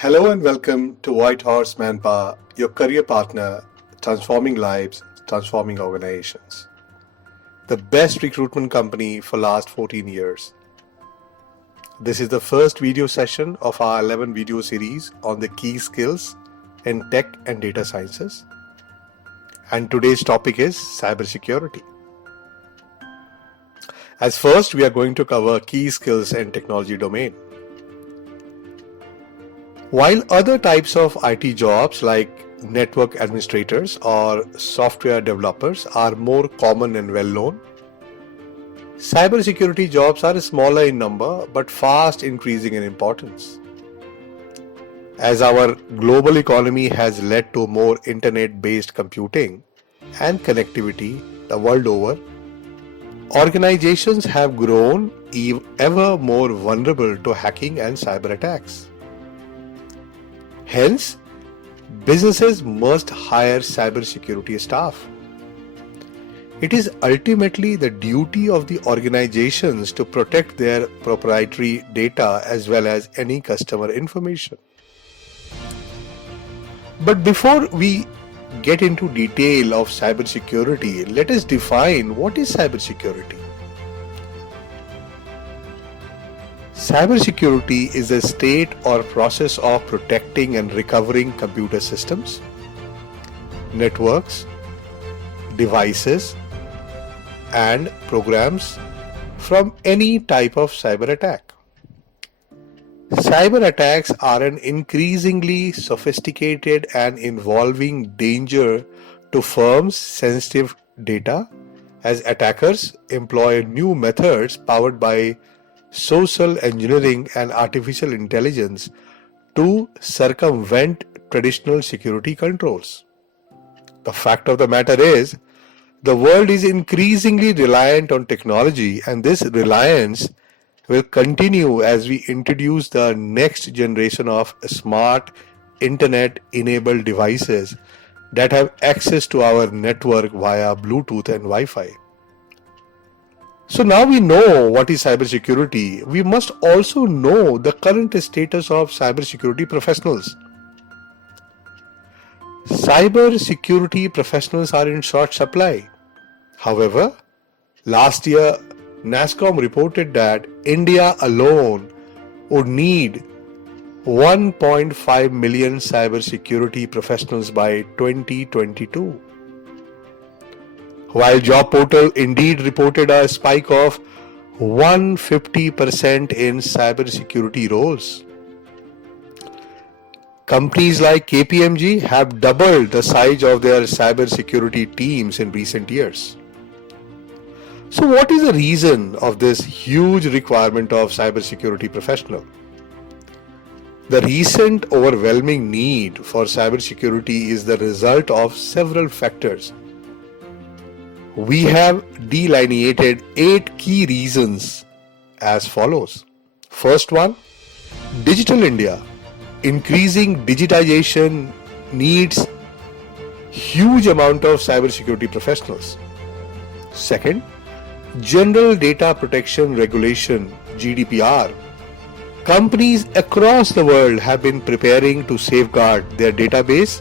Hello and welcome to White Horse Manpower, your career partner, transforming lives, transforming organizations. The best recruitment company for last 14 years. This is the first video session of our 11 video series on the key skills in tech and data sciences. And today's topic is cybersecurity. As first, we are going to cover key skills in technology domain. While other types of IT jobs like network administrators or software developers are more common and well known, cybersecurity jobs are smaller in number but fast increasing in importance. As our global economy has led to more internet-based computing and connectivity the world over, organizations have grown ever more vulnerable to hacking and cyber attacks. Hence, businesses must hire cybersecurity staff. It is ultimately the duty of the organizations to protect their proprietary data as well as any customer information. But before we get into detail of cybersecurity, let us define what is cybersecurity. Cybersecurity is a state or process of protecting and recovering computer systems, networks, devices, and programs from any type of cyber attack. Cyber attacks are an increasingly sophisticated and involving danger to firms' sensitive data as attackers employ new methods powered by social engineering and artificial intelligence to circumvent traditional security controls. The fact of the matter is, the world is increasingly reliant on technology, and this reliance will continue as we introduce the next generation of smart internet-enabled devices that have access to our network via Bluetooth and Wi-Fi. So now we know what is cybersecurity. We must also know the current status of cybersecurity professionals. Cybersecurity professionals are in short supply. However, last year, NASSCOM reported that India alone would need 1.5 million cybersecurity professionals by 2022. While Job Portal indeed reported a spike of 150% in cybersecurity roles. Companies like KPMG have doubled the size of their cybersecurity teams in recent years. So what is the reason of this huge requirement of cybersecurity professional? The recent overwhelming need for cybersecurity is the result of several factors. We have delineated 8 key reasons as follows. First one, Digital India. Increasing digitization needs huge amount of cybersecurity professionals. Second, General Data Protection Regulation (GDPR). Companies across the world have been preparing to safeguard their database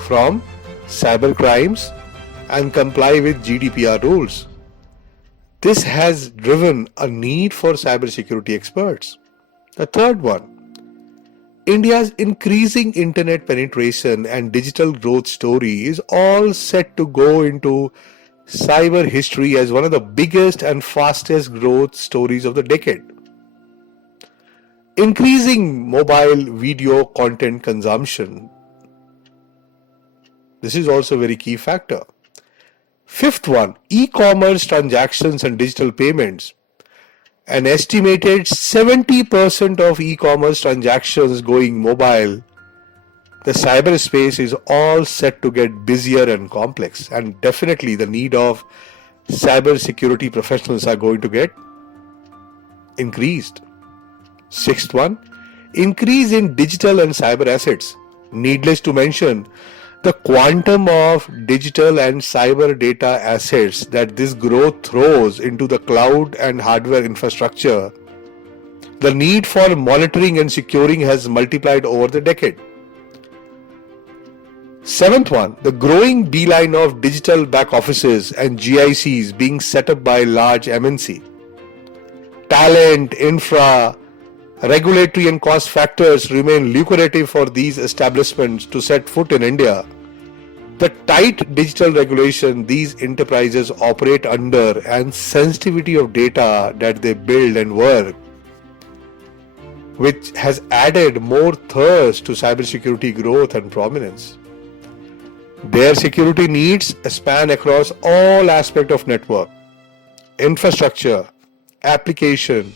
from cyber crimes and comply with GDPR rules. This has driven a need for cybersecurity experts. The third one, India's increasing internet penetration and digital growth story is all set to go into cyber history as one of the biggest and fastest growth stories of the decade. Increasing mobile video content consumption. This is also a very key factor. Fifth one, e-commerce transactions and digital payments. An estimated 70% of e-commerce transactions going mobile. The cyberspace is all set to get busier and complex, and definitely the need of cybersecurity professionals are going to get increased. Sixth one, increase in digital and cyber assets. Needless to mention, the quantum of digital and cyber data assets that this growth throws into the cloud and hardware infrastructure The need for monitoring and securing has multiplied over the decade. Seventh one, the growing beeline of digital back offices and GICs being set up by large MNC. Talent, infra, regulatory and cost factors remain lucrative for these establishments to set foot in India. The tight digital regulation these enterprises operate under and sensitivity of data that they build and work, which has added more thirst to cybersecurity growth and prominence. Their security needs span across all aspects of network, infrastructure, application,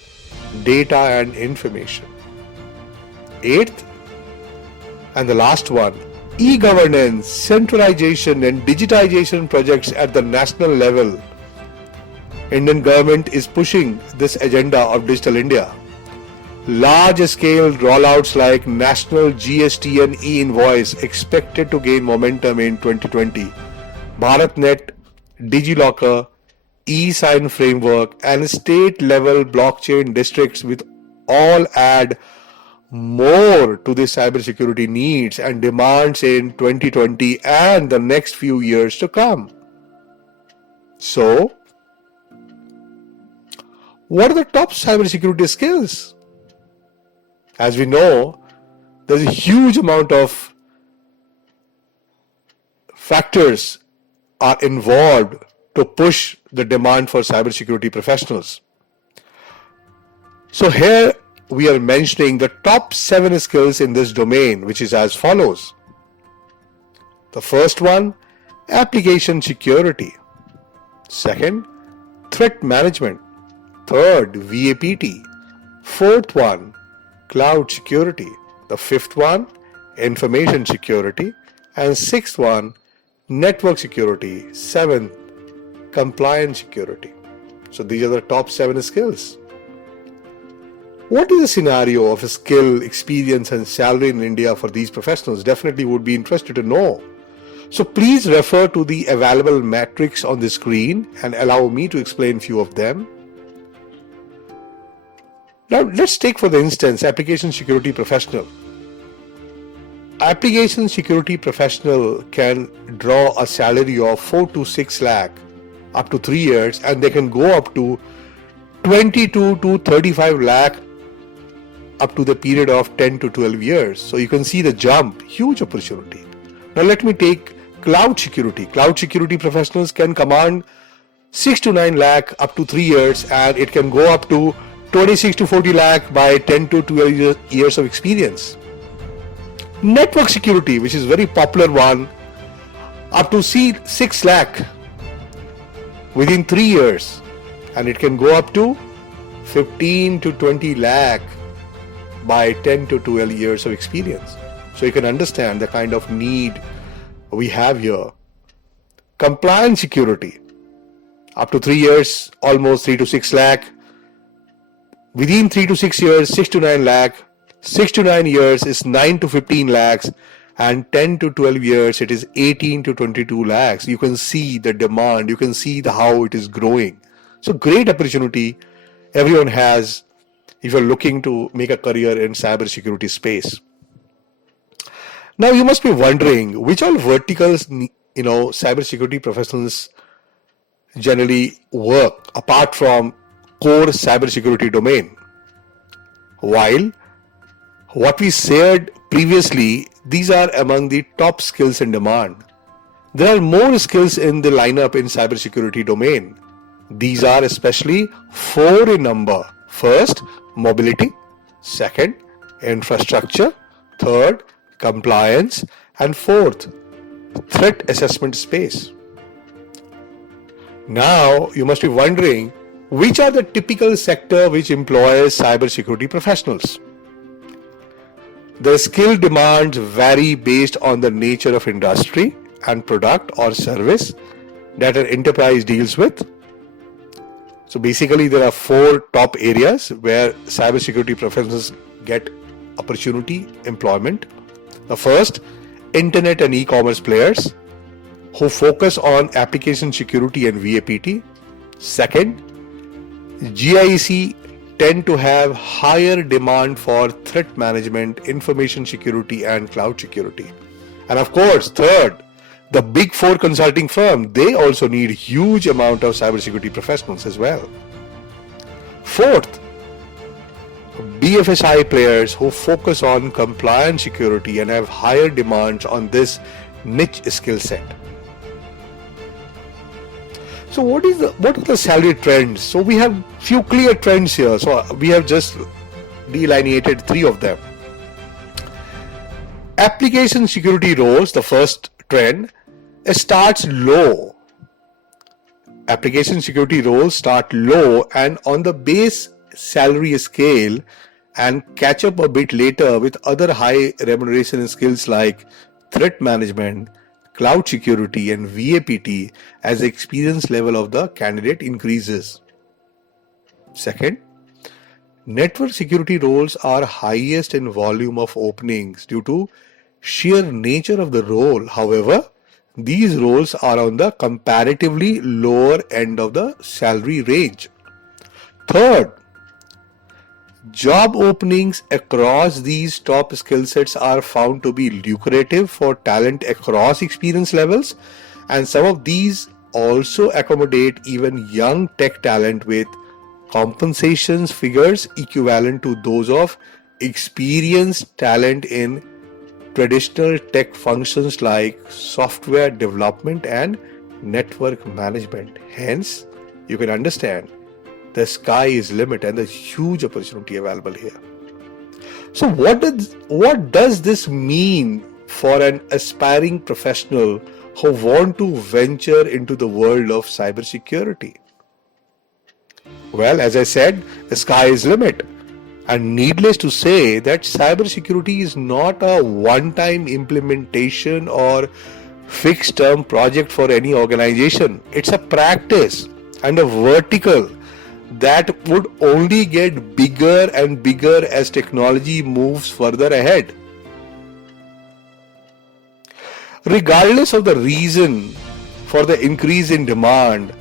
data and information. Eighth, and the last one, e-governance, centralization and digitization projects at the national level. Indian government is pushing this agenda of Digital India. Large-scale rollouts like National GST and e-invoice expected to gain momentum in 2020. BharatNet, DigiLocker, e-sign framework and state-level blockchain districts with all add more to the cybersecurity needs and demands in 2020 and the next few years to come. So, what are the top cybersecurity skills? As we know, there's a huge amount of factors are involved to push the demand for cybersecurity professionals. So here we are mentioning the top 7 skills in this domain, which is as follows. The first one, application security. Second, threat management. Third, VAPT. Fourth one, cloud security. The fifth one, information security. And sixth one, network security. Seventh, compliance security. So these are the top 7 skills. What is the scenario of skill, experience and salary in India for these professionals? Definitely would be interested to know. So please refer to the available metrics on the screen and allow me to explain few of them. Now let's take for the instance application security professional. Application security professional can draw a salary of 4 to 6 lakh up to 3 years, and they can go up to 22 to 35 lakh up to the period of 10 to 12 years. So you can see the jump, huge opportunity. Now let me take cloud security. Cloud security professionals can command 6 to 9 lakh up to 3 years, and it can go up to 26 to 40 lakh by 10 to 12 years of experience. Network security, which is very popular one, up to 6 lakh within 3 years, and it can go up to 15 to 20 lakh by 10 to 12 years of experience. So you can understand the kind of need we have here. Compliance security, up to 3 years, almost 3 to 6 lakh. Within 3 to 6 years, 6 to 9 lakh. 6 to 9 years is 9 to 15 lakhs. And 10 to 12 years, it is 18 to 22 lakhs. You can see the demand. You can see how it is growing. So great opportunity everyone has if you're looking to make a career in cybersecurity space. Now you must be wondering which all verticals, cybersecurity professionals generally work apart from core cybersecurity domain. While what we shared previously, these are among the top skills in demand. There are more skills in the lineup in cybersecurity domain. These are especially 4 in number. First, mobility. Second, infrastructure. Third, compliance. And fourth, threat assessment space. Now, you must be wondering, which are the typical sector which employs cybersecurity professionals? The skill demands vary based on the nature of industry and product or service that an enterprise deals with. So basically there are 4 top areas where cybersecurity professionals get opportunity, employment. The first, internet and e-commerce players who focus on application security and VAPT. Second, GIC tend to have higher demand for threat management, information security, and cloud security. And of course, third, the big four consulting firm, they also need huge amount of cybersecurity professionals as well. Fourth, BFSI players who focus on compliance security and have higher demands on this niche skill set. So what are the salary trends? So we have few clear trends here. So we have just delineated three of them. Application security roles, the first trend, starts low. Application security roles start low and on the base salary scale and catch up a bit later with other high remuneration skills like threat management, cloud security, and VAPT as the experience level of the candidate increases. Second, network security roles are highest in volume of openings due to sheer nature of the role. However, these roles are on the comparatively lower end of the salary range. Third, job openings across these top skill sets are found to be lucrative for talent across experience levels, and some of these also accommodate even young tech talent with compensations figures equivalent to those of experienced talent in traditional tech functions like software development and network management. Hence, you can understand the sky is limit and there's huge opportunity available here. So what does this mean for an aspiring professional who want to venture into the world of cybersecurity? Well, as I said, the sky is limit. And needless to say that cybersecurity is not a one-time implementation or fixed-term project for any organization. It's a practice and a vertical that would only get bigger and bigger as technology moves further ahead. Regardless of the reason for the increase in demand,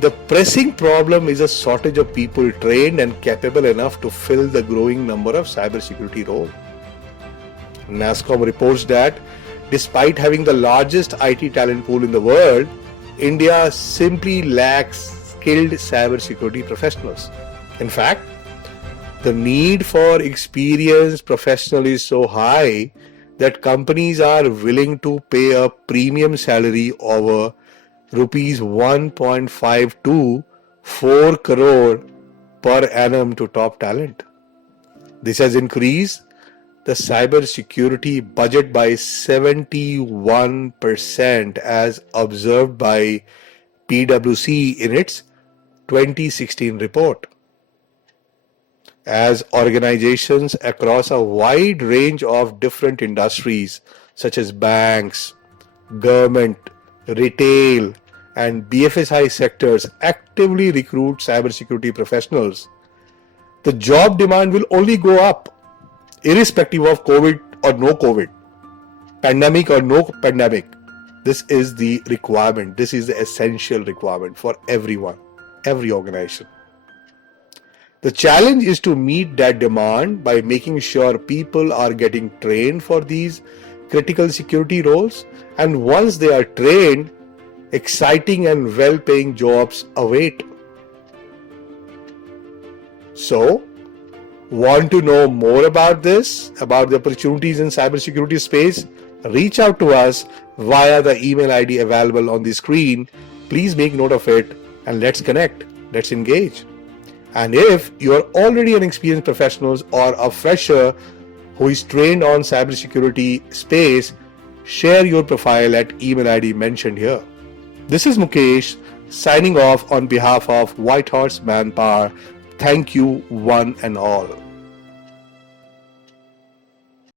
the pressing problem is a shortage of people trained and capable enough to fill the growing number of cybersecurity roles. NASSCOM reports that despite having the largest IT talent pool in the world, India simply lacks skilled cybersecurity professionals. In fact, the need for experienced professionals is so high that companies are willing to pay a premium salary over rupees 1.524 crore per annum to top talent. This has increased the cybersecurity budget by 71% as observed by PwC in its 2016 report. As organizations across a wide range of different industries such as banks, government, retail, and BFSI sectors actively recruit cybersecurity professionals, the job demand will only go up, irrespective of COVID or no COVID, pandemic or no pandemic. This is the requirement. This is the essential requirement for everyone, every organization. The challenge is to meet that demand by making sure people are getting trained for these critical security roles, and once they are trained, exciting and well-paying jobs await. So, want to know more about this, about the opportunities in cybersecurity space? Reach out to us via the email ID available on the screen. Please make note of it and let's connect, let's engage. And if you are already an experienced professional or a fresher who is trained on cybersecurity space, share your profile at email ID mentioned here. This is Mukesh signing off on behalf of Whitehorse Manpower. Thank you one and all.